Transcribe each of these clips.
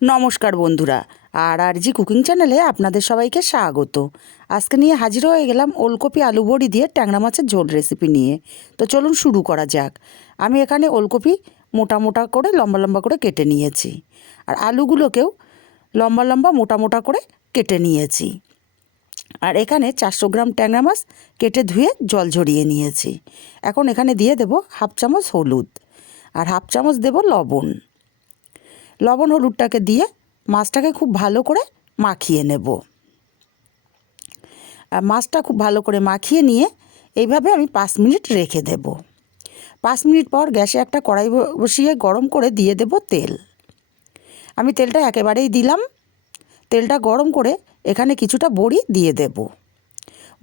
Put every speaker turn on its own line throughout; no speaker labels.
নমস্কার বন্ধুরা, আর আর জি কুকিং চ্যানেলে আপনাদের সবাইকে স্বাগত। আজকে নিয়ে হাজির হয়ে গেলাম ওলকপি আলু বড়ি দিয়ে ট্যাংরা মাছের ঝোল রেসিপি নিয়ে। তো চলুন শুরু করা যাক। আমি এখানে ওলকপি মোটা মোটা করে লম্বা লম্বা করে কেটে নিয়েছি, আর আলুগুলোকেও লম্বা লম্বা মোটা মোটা করে কেটে নিয়েছি। আর এখানে চারশো গ্রাম ট্যাংরা মাছ কেটে ধুয়ে জল ঝরিয়ে নিয়েছি। এখন এখানে দিয়ে দেব হাফ চামচ হলুদ, আর হাফ চামচ দেব লবণ। লবণ হলুদটাকে দিয়ে মাছটাকে খুব ভালো করে মাখিয়ে নেব। মাছটা খুব ভালো করে মাখিয়ে নিয়ে এইভাবে আমি পাঁচ মিনিট রেখে দেব। পাঁচ মিনিট পর গ্যাসে একটা কড়াই বসিয়ে গরম করে দিয়ে দেব তেল। আমি তেলটা একেবারেই দিলাম। তেলটা গরম করে এখানে কিছুটা বড়ি দিয়ে দেব।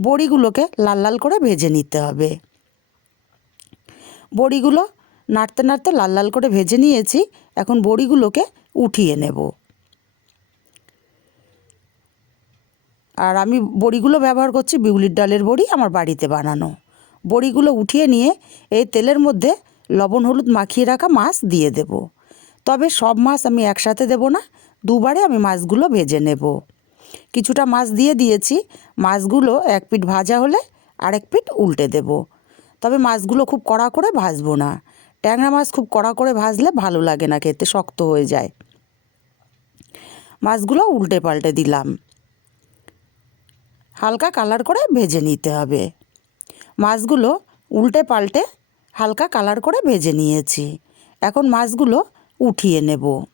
বড়িগুলোকে লাল লাল করে ভেজে নিতে হবে। বড়িগুলো নাড়তে নাড়তে লাল লাল করে ভেজে নিয়েছি। এখন বড়িগুলোকে উঠিয়ে নেব। আর আমি বড়িগুলো ব্যবহার করছি বিউলির ডালের বড়ি আমার বাড়িতে বানানো। বড়িগুলো উঠিয়ে নিয়ে এই তেলের মধ্যে লবণ হলুদ মাখিয়ে রাখা মাছ দিয়ে দেব। তবে সব মাছ আমি একসাথে দেব না, দুবারে আমি মাছগুলো ভেজে নেব। কিছুটা মাছ দিয়ে দিয়েছি, মাছগুলো এক পিঠ ভাজা হলে আরেক পিঠ উল্টে দেব। তবে মাছগুলো খুব কড়া করে ভাজবো না। ট্যাংরা মাছ খুব কড়া করে ভাজলে ভালো লাগে না খেতে, শক্ত হয়ে যায়। মাছগুলো উল্টে পাল্টে দিলাম। হালকা কালার করে ভেজে নিতে হবে। মাছগুলো উল্টে পাল্টে হালকা কালার করে ভেজে নিয়েছি। এখন মাছগুলো উঠিয়ে নেব।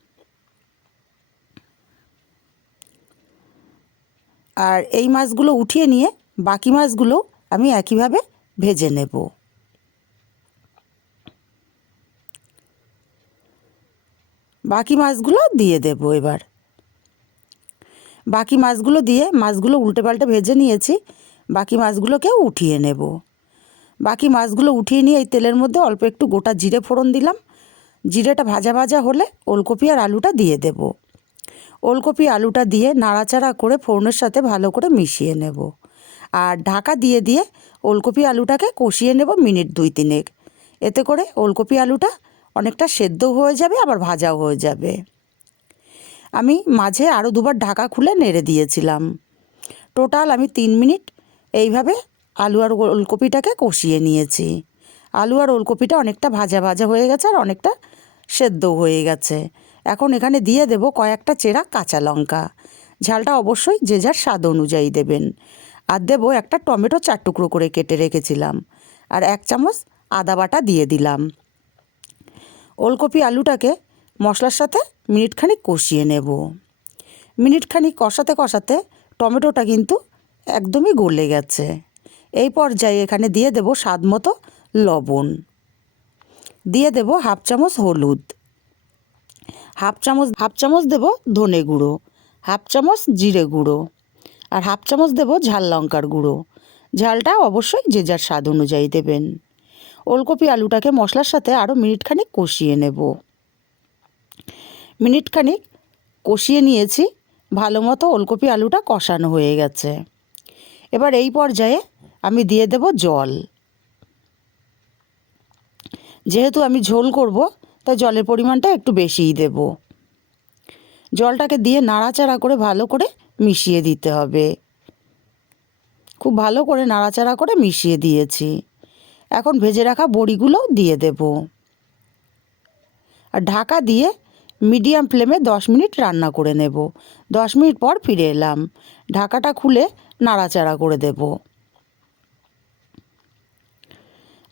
আর এই মাছগুলো উঠিয়ে নিয়ে বাকি মাছগুলো আমি একইভাবে ভেজে নেব। বাকি মাছগুলো দিয়ে দেব এবার। বাকি মাছগুলো দিয়ে মাছগুলো উল্টে পাল্টে ভেজে নিয়েছি, বাকি মাছগুলোকেও উঠিয়ে নেব। বাকি মাছগুলো উঠিয়ে নিয়ে এই তেলের মধ্যে অল্প একটু গোটা জিরে ফোড়ন দিলাম। জিরেটা ভাজা ভাজা হলে ওলকপি আর আলুটা দিয়ে দেব। ওলকপি, আলুটা দিয়ে নাড়াচাড়া করে ফোড়নের সাথে ভালো করে মিশিয়ে নেব। আর ঢাকা দিয়ে দিয়ে ওলকপি, আলুটাকে কষিয়ে নেব মিনিট দুই তিনেক। এতে করে ওলকপি, আলুটা অনেকটা সেদ্ধ হয়ে যাবে, আবার ভাজাও হয়ে যাবে। আমি মাঝে আরও দুবার ঢাকা খুলে নেড়ে দিয়েছিলাম। টোটাল আমি তিন মিনিট এইভাবে আলু আর ওলকপিটাকে কষিয়ে নিয়েছি। আলু আর ওলকপিটা অনেকটা ভাজা ভাজা হয়ে গেছে আর অনেকটা সেদ্ধ হয়ে গেছে। এখন এখানে দিয়ে দেব কয়েকটা চেরা কাঁচা লঙ্কা। ঝালটা অবশ্যই যে যার স্বাদ অনুযায়ী দেবেন। আর দেবো একটা টমেটো চার টুকরো করে কেটে রেখেছিলাম। আর এক চামচ আদা বাটা দিয়ে দিলাম। ওলকপি আলুটাকে মশলার সাথে মিনিটখানিক কষিয়ে নেব। মিনিটখানিক কষাতে কষাতে টমেটোটা কিন্তু একদমই গলে গেছে। এই পর্যায়ে এখানে দিয়ে দেব স্বাদ মতো লবণ। দিয়ে দেব হাফ চামচ হলুদ। হাফ চামচ হাফ চামচ দেব ধনে গুঁড়ো। হাফ চামচ জিরে গুঁড়ো। আর হাফ চামচ দেব ঝাল লঙ্কার গুঁড়ো। ঝালটা অবশ্যই যে যার স্বাদ অনুযায়ী দেবেন। ওলকপি আলুটাকে মশলার সাথে আরও মিনিটখানিক কষিয়ে নেব। মিনিটখানিক কষিয়ে নিয়েছি, ভালো মতো ওলকপি আলুটা কষানো হয়ে গেছে। এবার এই পর্যায়ে আমি দিয়ে দেব জল। যেহেতু আমি ঝোল করব, তাই জলের পরিমাণটা একটু বেশিই দেব। জলটাকে দিয়ে নাড়াচাড়া করে ভালো করে মিশিয়ে দিতে হবে। খুব ভালো করে নাড়াচাড়া করে মিশিয়ে দিয়েছি। এখন ভেজে রাখা বড়িগুলো দিয়ে দেব। আর ঢাকা দিয়ে মিডিয়াম ফ্লেমে দশ মিনিট রান্না করে নেব। দশ মিনিট পর ফিরে এলাম। ঢাকাটা খুলে নাড়াচাড়া করে দেব।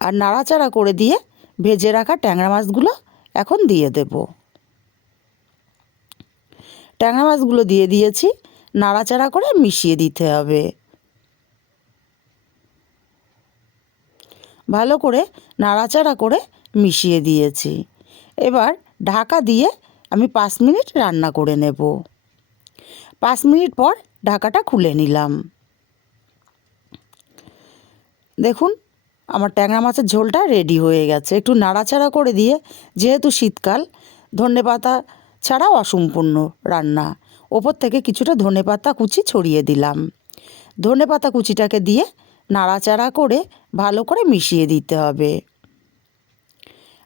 আর নাড়াচাড়া করে দিয়ে ভেজে রাখা ট্যাংরা মাছগুলো এখন দিয়ে দেব। ট্যাংরা মাছগুলো দিয়ে দিয়েছি। নাড়াচাড়া করে মিশিয়ে দিতে হবে। ভালো করে নাড়াচাড়া করে মিশিয়ে দিয়েছি। এবার ঢাকা দিয়ে আমি পাঁচ মিনিট রান্না করে নেব। পাঁচ মিনিট পর ঢাকাটা খুলে নিলাম। দেখুন, আমার ট্যাংরা মাছের ঝোলটা রেডি হয়ে গেছে। একটু নাড়াচাড়া করে দিয়ে, যেহেতু শীতকাল, ধনে পাতা ছাড়া অসম্পূর্ণ রান্না। ওপর থেকে কিছুটা ধনে পাতা কুচি ছড়িয়ে দিলাম। ধনে পাতা কুচিটাকে দিয়ে নাড়াচাড়া করে ভালো করে মিশিয়ে দিতে হবে।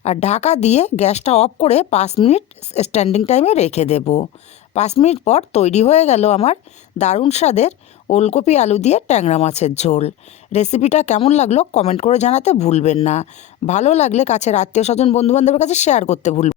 আর ঢাকা দিয়ে গ্যাসটা অফ করে পাঁচ মিনিট স্ট্যান্ডিং টাইমে রেখে দেব। পাঁচ মিনিট পর তৈরি হয়ে গেল আমার দারুণ স্বাদের ওলকপি আলু দিয়ে ট্যাংরা মাছের ঝোল। রেসিপিটা কেমন লাগল কমেন্ট করে জানাতে ভুলবেন না। ভালো লাগলে কাছের আত্মীয় স্বজন বন্ধুবান্ধবের কাছে শেয়ার করতে ভুলবেন